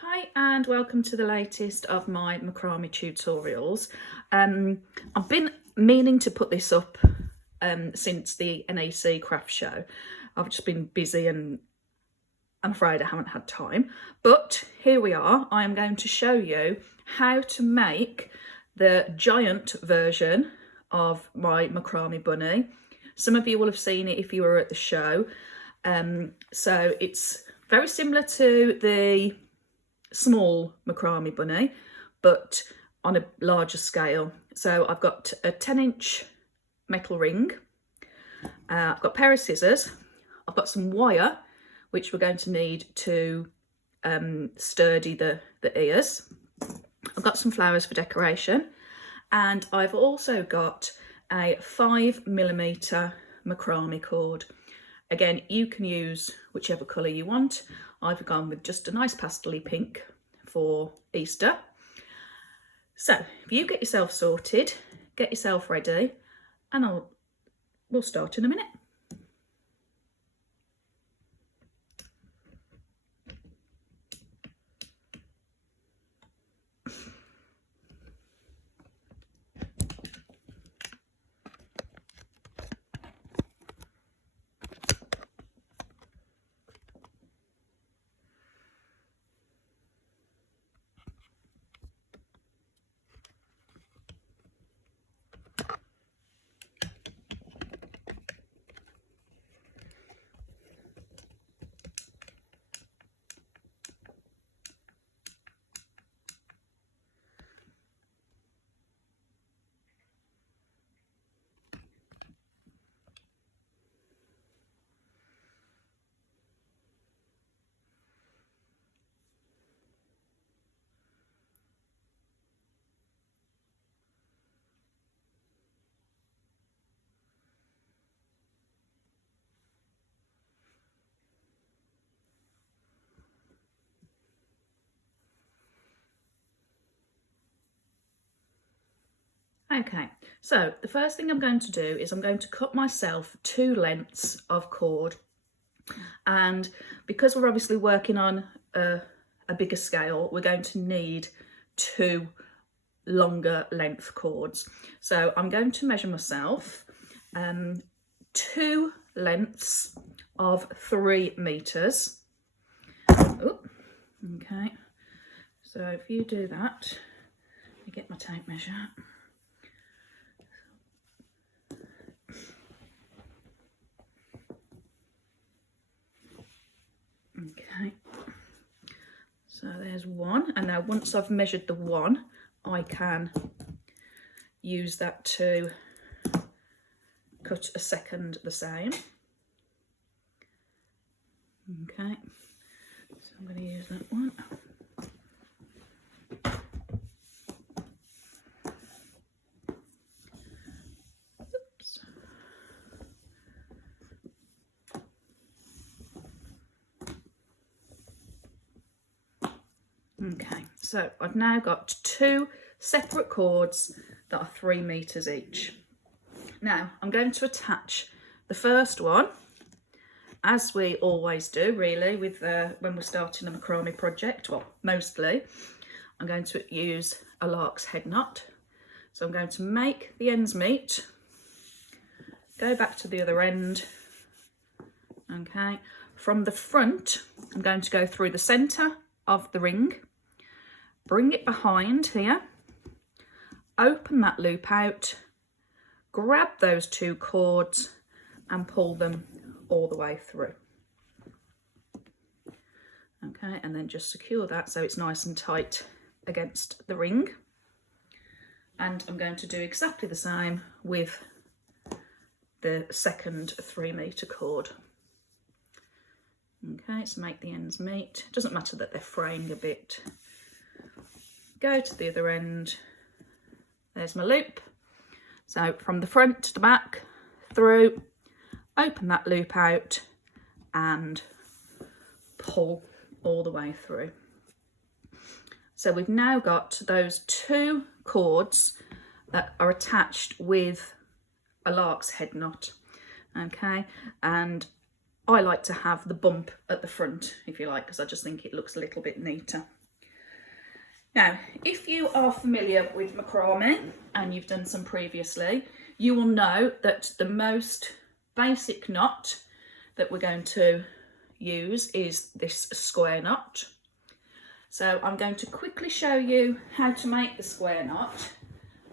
Hi and welcome to the latest of my macrame tutorials. I've been meaning to put this up since the NEC craft show. I've just been busy and I'm afraid I haven't had time, but here we are. I am going to show you how to make the giant version of my macrame bunny. Some of you will have seen it if you were at the show. So it's very similar to the small macrame bunny, but on a larger scale. So I've got a 10-inch metal ring, I've got a pair of scissors, I've got some wire which we're going to need to sturdy the ears. I've got some flowers for decoration, and I've also got a 5mm macrame cord. Again, you can use whichever colour you want. I've gone with just a nice pastel-y pink for Easter. So if you get yourself sorted, get yourself ready, and we'll start in a minute. Okay, so the first thing I'm going to do is I'm going to cut myself 2 lengths of cord, and because we're obviously working on a bigger scale, we're going to need 2 longer length cords. So I'm going to measure myself 2 lengths of 3 meters. Oh, okay, so if you do that, let me get my tape measure. Okay, so there's 1, and now once I've measured the 1, I can use that to cut a second the same. Okay, so I'm going to use that one. Oops. Okay, so I've now got 2 separate cords that are 3 meters each. Now I'm going to attach the first one, as we always do really with when we're starting a macrame project. Well, mostly I'm going to use a lark's head knot. So I'm going to make the ends meet, go back to the other end. Okay, from the front I'm going to go through the center of the ring, bring it behind here, open that loop out, grab those 2 cords and pull them all the way through. Okay, and then just secure that so it's nice and tight against the ring. And I'm going to do exactly the same with the second 3 meter cord. Okay, so make the ends meet. It doesn't matter that they're fraying a bit. Go to the other end. There's my loop. So from the front to the back, through, open that loop out and pull all the way through. So we've now got those 2 cords that are attached with a lark's head knot. Okay, and I like to have the bump at the front, if you like, because I just think it looks a little bit neater. Now, if you are familiar with macrame and you've done some previously, you will know that the most basic knot that we're going to use is this square knot. So I'm going to quickly show you how to make the square knot,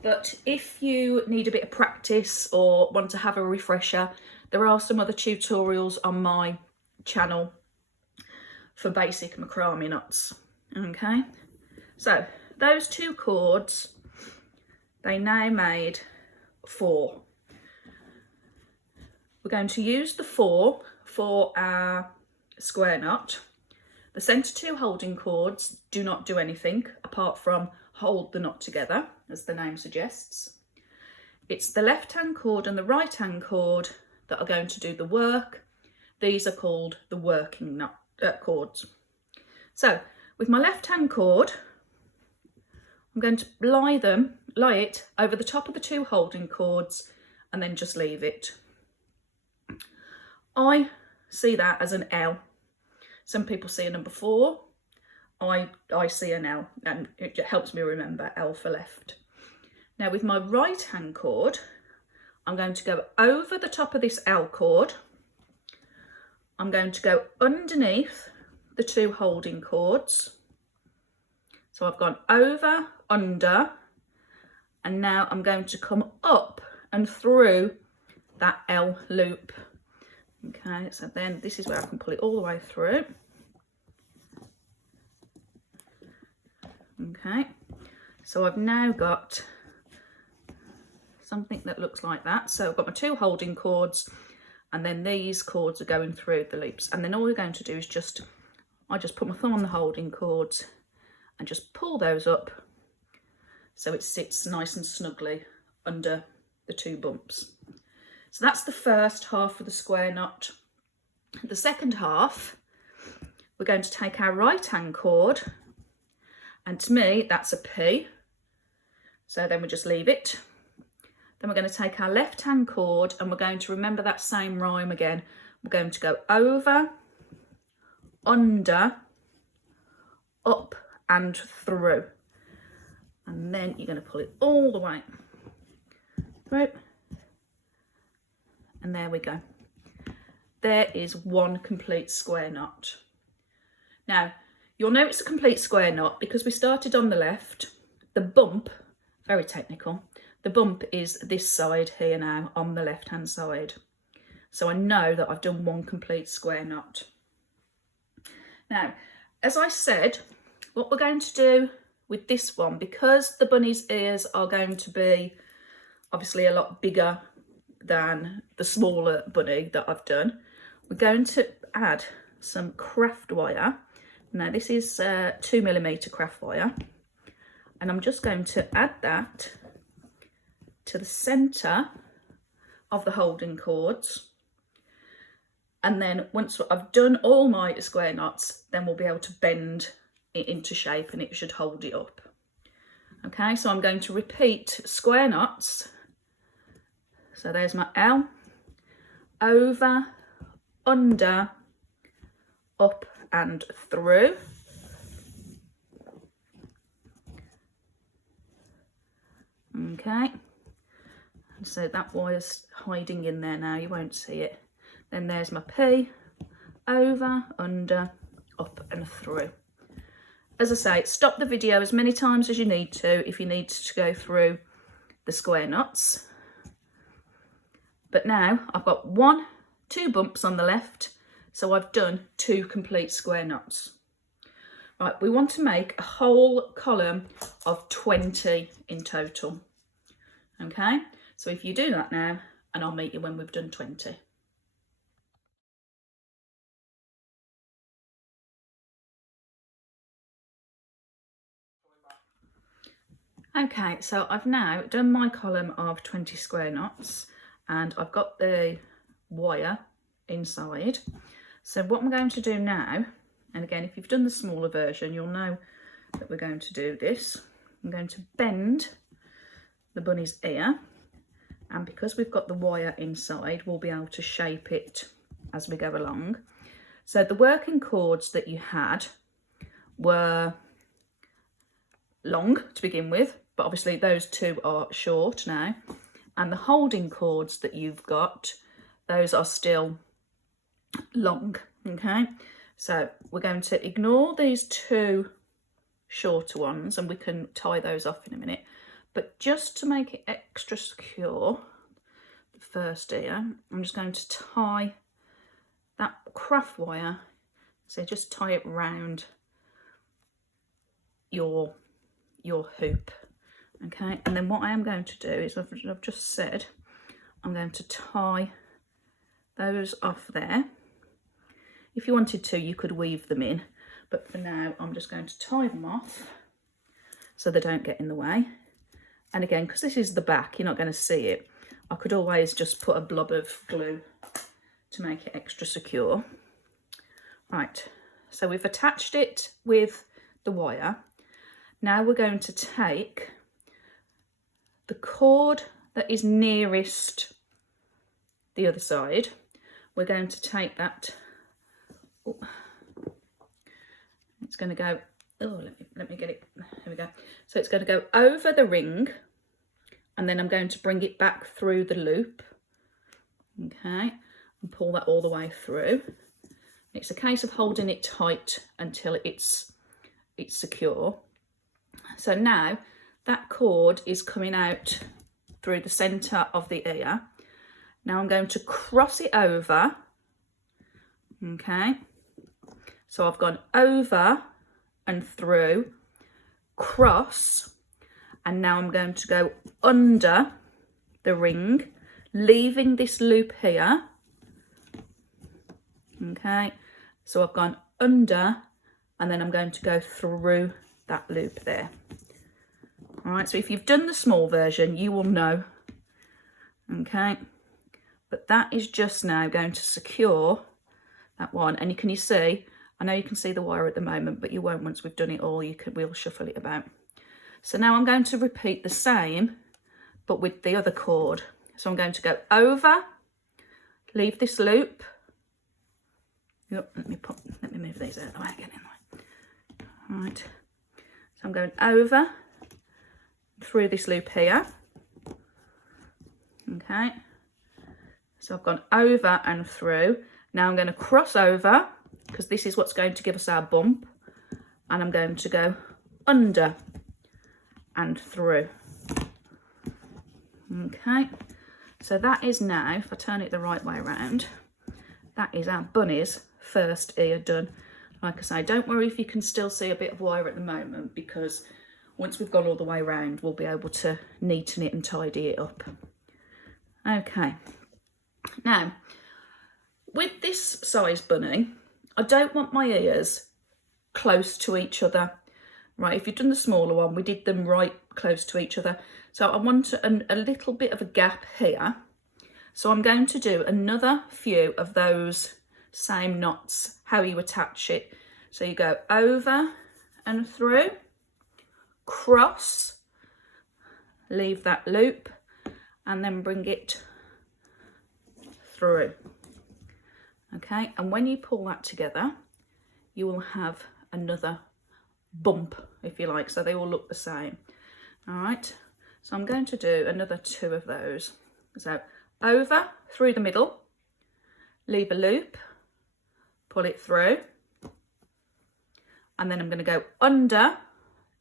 but if you need a bit of practice or want to have a refresher, there are some other tutorials on my channel for basic macrame knots. Okay, so those 2 cords, they now made 4. We're going to use the 4 for our square knot. The centre 2 holding cords do not do anything apart from hold the knot together, as the name suggests. It's the left hand cord and the right hand cord that are going to do the work. These are called the working knot cords. So with my left hand cord, I'm going to lie it over the top of the 2 holding cords and then just leave it. I see that as an L. Some people see a number 4. I see an L, and it helps me remember L for left. Now with my right hand cord, I'm going to go over the top of this L cord. I'm going to go underneath the 2 holding cords. So I've gone over, under, and now I'm going to come up and through that L loop. Okay, so then this is where I can pull it all the way through. Okay, so I've now got something that looks like that. So I've got my 2 holding cords, and then these cords are going through the loops. And then all we're going to do is I just put my thumb on the holding cords and just pull those up so it sits nice and snugly under the 2 bumps. So that's the first half of the square knot. The second half, we're going to take our right hand cord, and to me that's a P, so then we just leave it. Then we're going to take our left hand cord and we're going to remember that same rhyme again. We're going to go over, under, up and through, and then you're going to pull it all the way through. And there we go. There is 1 complete square knot. Now, you'll know it's a complete square knot because we started on the left. The bump, very technical, the bump is this side here now on the left hand side. So I know that I've done 1 complete square knot. Now, as I said, what we're going to do with this one, because the bunny's ears are going to be obviously a lot bigger than the smaller bunny that I've done, we're going to add some craft wire. Now this is 2mm craft wire, and I'm just going to add that to the centre of the holding cords, and then once I've done all my square knots, then we'll be able to bend it into shape and it should hold it up. Okay, so I'm going to repeat square knots. So there's my L, over, under, up and through. Okay, so that wire's hiding in there now, you won't see it. Then there's my P, over, under, up and through. As I say, stop the video as many times as you need to if you need to go through the square knots. But now I've got 2 bumps on the left, so I've done 2 complete square knots. Right, we want to make a whole column of 20 in total. Okay, so if you do that now, and I'll meet you when we've done 20. Okay, so I've now done my column of 20 square knots and I've got the wire inside. So what I'm going to do now, and again, if you've done the smaller version, you'll know that we're going to do this. I'm going to bend the bunny's ear, and because we've got the wire inside, we'll be able to shape it as we go along. So the working cords that you had were long to begin with, but obviously those two are short now. And the holding cords that you've got, those are still long, okay? So we're going to ignore these two shorter ones, and we can tie those off in a minute. But just to make it extra secure, the first ear, I'm just going to tie that craft wire. So just tie it round your hoop, okay? And then what I am going to do is, I've just said, I'm going to tie those off there. If you wanted to, you could weave them in, but for now I'm just going to tie them off so they don't get in the way. And again, because this is the back, you're not going to see it, I could always just put a blob of glue to make it extra secure. Right, so we've attached it with the wire. Now we're going to take the cord that is nearest the other side. We're going to take that, oh, it's going to go, oh, let me get it, here we go. So it's going to go over the ring, and then I'm going to bring it back through the loop, okay, and pull that all the way through. It's a case of holding it tight until it's secure. So now that cord is coming out through the centre of the ear. Now I'm going to cross it over, okay? So I've gone over and through, cross, and now I'm going to go under the ring, leaving this loop here, okay? So I've gone under, and then I'm going to go through that loop there. All right, so if you've done the small version, you will know, okay? But that is just now going to secure that one. And you see, I know you can see the wire at the moment, but you won't once we've done it all. We'll shuffle it about. So now I'm going to repeat the same, but with the other cord. So I'm going to go over, leave this loop. Yep, let me move these out of the way again. All right. So I'm going over, through this loop here. Okay. So I've gone over and through. Now I'm going to cross over, because this is what's going to give us our bump. And I'm going to go under and through. Okay. So that is now, if I turn it the right way around, that is our bunny's first ear done. Like I say, don't worry if you can still see a bit of wire at the moment, because once we've gone all the way around, we'll be able to neaten it and tidy it up. Okay. Now, with this size bunny, I don't want my ears close to each other. Right, if you've done the smaller one, we did them right close to each other. So I want a little bit of a gap here. So I'm going to do another few of those same knots, how you attach it. So you go over and through, cross, leave that loop, and then bring it through. Okay, and when you pull that together, you will have another bump, if you like, so they all look the same. All right, so I'm going to do another two of those. So over, through the middle, leave a loop, pull it through, and then I'm going to go under,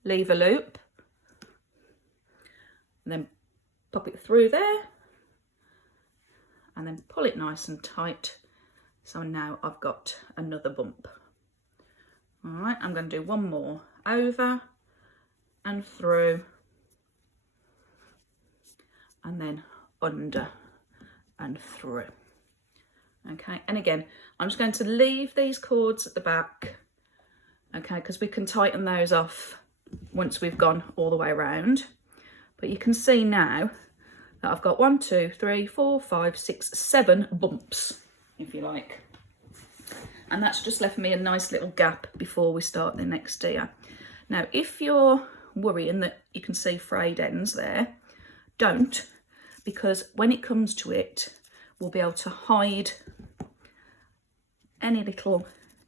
leave a loop, and then pop it through there, and then pull it nice and tight. So now I've got another bump. All right, I'm going to do one more, over and through, and then under and through. Okay, and again, I'm just going to leave these cords at the back, okay, because we can tighten those off once we've gone all the way around. But you can see now that I've got 1, 2, 3, 4, 5, 6, 7 bumps, if you like. And that's just left me a nice little gap before we start the next ear. Now, if you're worrying that you can see frayed ends there, don't, because when it comes to it, we'll be able to hide any little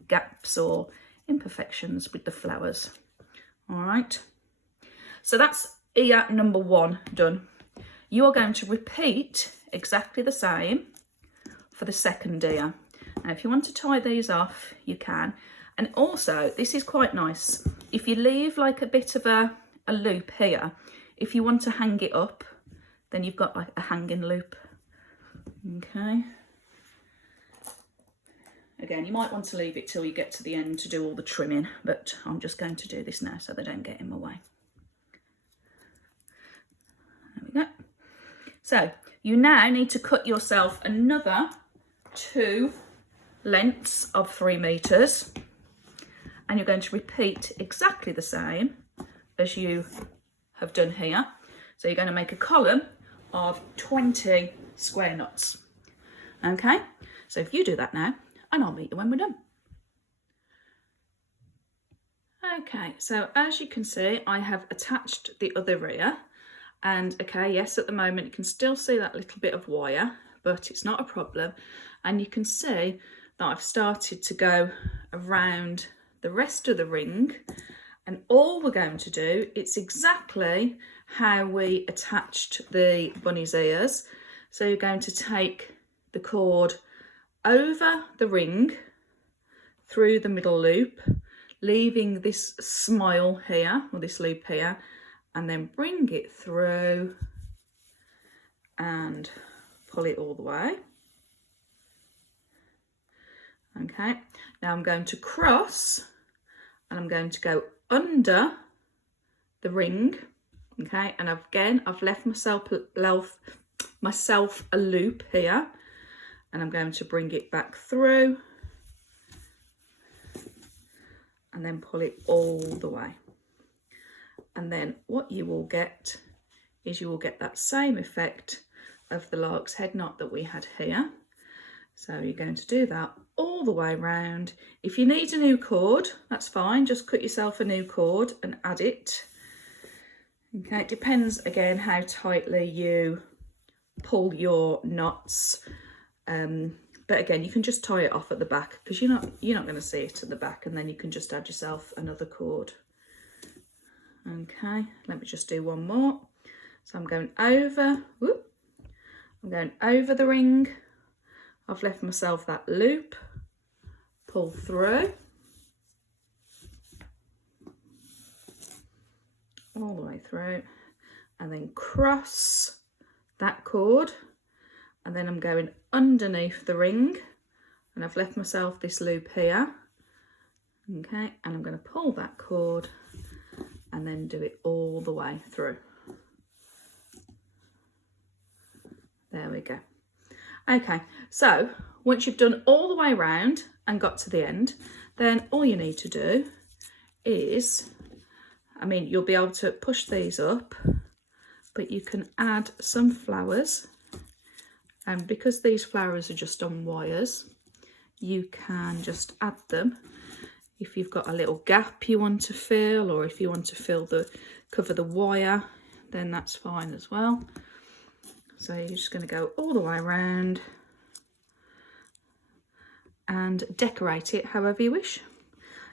gaps or imperfections with the flowers. All right. So that's ear number 1 done. You are going to repeat exactly the same for the second ear. Now, if you want to tie these off, you can. And also, this is quite nice. If you leave like a bit of a loop here, if you want to hang it up, then you've got like a hanging loop. Okay. Again, you might want to leave it till you get to the end to do all the trimming, but I'm just going to do this now so they don't get in my way. There we go. So you now need to cut yourself another 2 lengths of 3 meters, and you're going to repeat exactly the same as you have done here. So you're going to make a column of 20 square knots. Okay, so if you do that now, and I'll meet you when we're done. Okay, so as you can see, I have attached the other ear, and okay, yes, at the moment you can still see that little bit of wire, but it's not a problem. And you can see that I've started to go around the rest of the ring, and all we're going to do, it's exactly how we attached the bunny's ears. So you're going to take the cord over the ring, through the middle loop, leaving this smile here, or this loop here, and then bring it through and pull it all the way. Okay, now I'm going to cross, and I'm going to go under the ring. Okay, and I've left myself a loop here, and I'm going to bring it back through and then pull it all the way. And then what you will get is you will get that same effect of the lark's head knot that we had here. So you're going to do that all the way round. If you need a new cord, that's fine, just cut yourself a new cord and add it. Okay, it depends again how tightly you pull your knots, but again you can just tie it off at the back, because you're not going to see it at the back, and then you can just add yourself another cord. Okay, let me just do one more. So I'm going over, I'm going over the ring. I've left myself that loop, pull through, all the way through, and then cross that cord, and then I'm going underneath the ring, and I've left myself this loop here. Okay, and I'm going to pull that cord and then do it all the way through. There we go. Okay, so once you've done all the way around and got to the end, then all you need to do is, I mean, you'll be able to push these up, but you can add some flowers. And because these flowers are just on wires, you can just add them. If you've got a little gap you want to fill, or if you want to cover the wire, then that's fine as well. So you're just going to go all the way around and decorate it however you wish.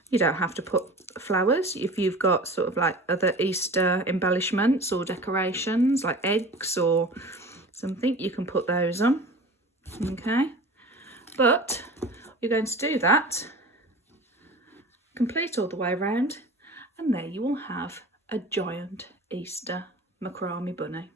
You don't have to put flowers. If you've got sort of like other Easter embellishments or decorations like eggs or something, you can put those on. Okay, but you're going to do that, complete all the way around, and there you will have a giant Easter macrame bunny.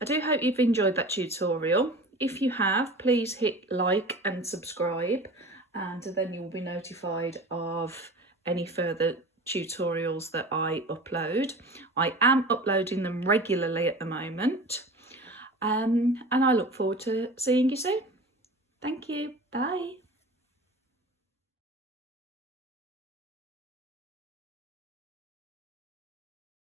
I do hope you've enjoyed that tutorial. If you have, please hit like and subscribe, and then you will be notified of any further tutorials that I upload. I am uploading them regularly at the moment, and I look forward to seeing you soon. Thank you. Bye.